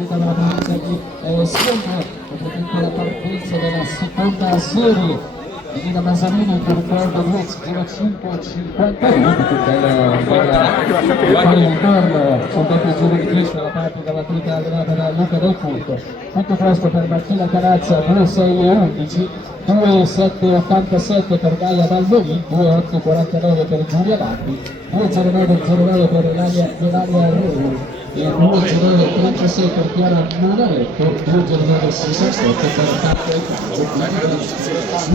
partita della provincia di Siena, praticamente la partenza della seconda serie di Nina Masalini che ricordo 2.05.51 poi l'intorno sono proprio giovedì la parte della partita allenata da Luca Del Curto. Tutto questo per Martina Canazza 2.6.11, 2.7.87 per Gaia Balboni, 2.8.49 per Giulia Landi, 2.09.09 per Melania Reu e 2.09.36 per Chiara Monaretto, 2.09.67 per Tappo e Carlo.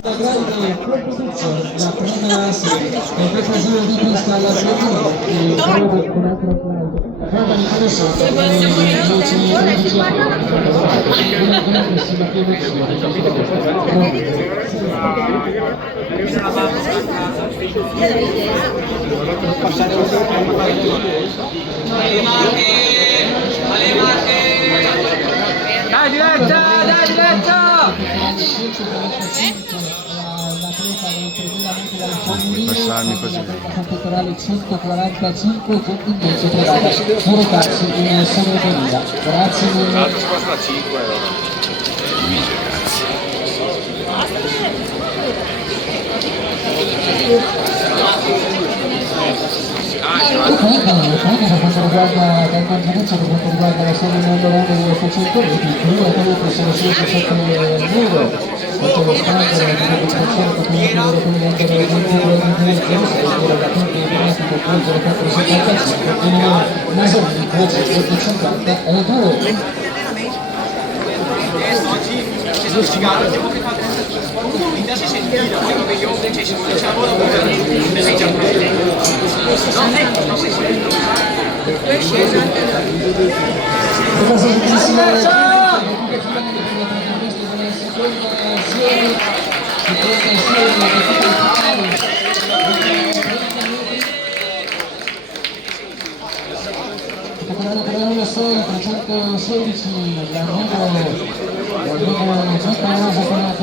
Una grande competizione, la prima serie, in questa serie di pista alla seconda e proprio con altro applauso. Guarda interessante, 10-11 una grandissima emozione. Dai diretta, dai diretta! Passarmi così. Culturale 145 che invece trovate di recarsi in Serie Benida. Grazie mille. Per quanto riguarda il contributo per quanto riguarda la serie numero 1 degli 800 metri, prima che sono scesi sotto il muro sotto lo standard di registrazione per il numero con il numero 22.06 ora da tutti i grafico 2.0475 e Masolini 2.850 e 2 Categoria 6, 316, l'arrivo giusto con la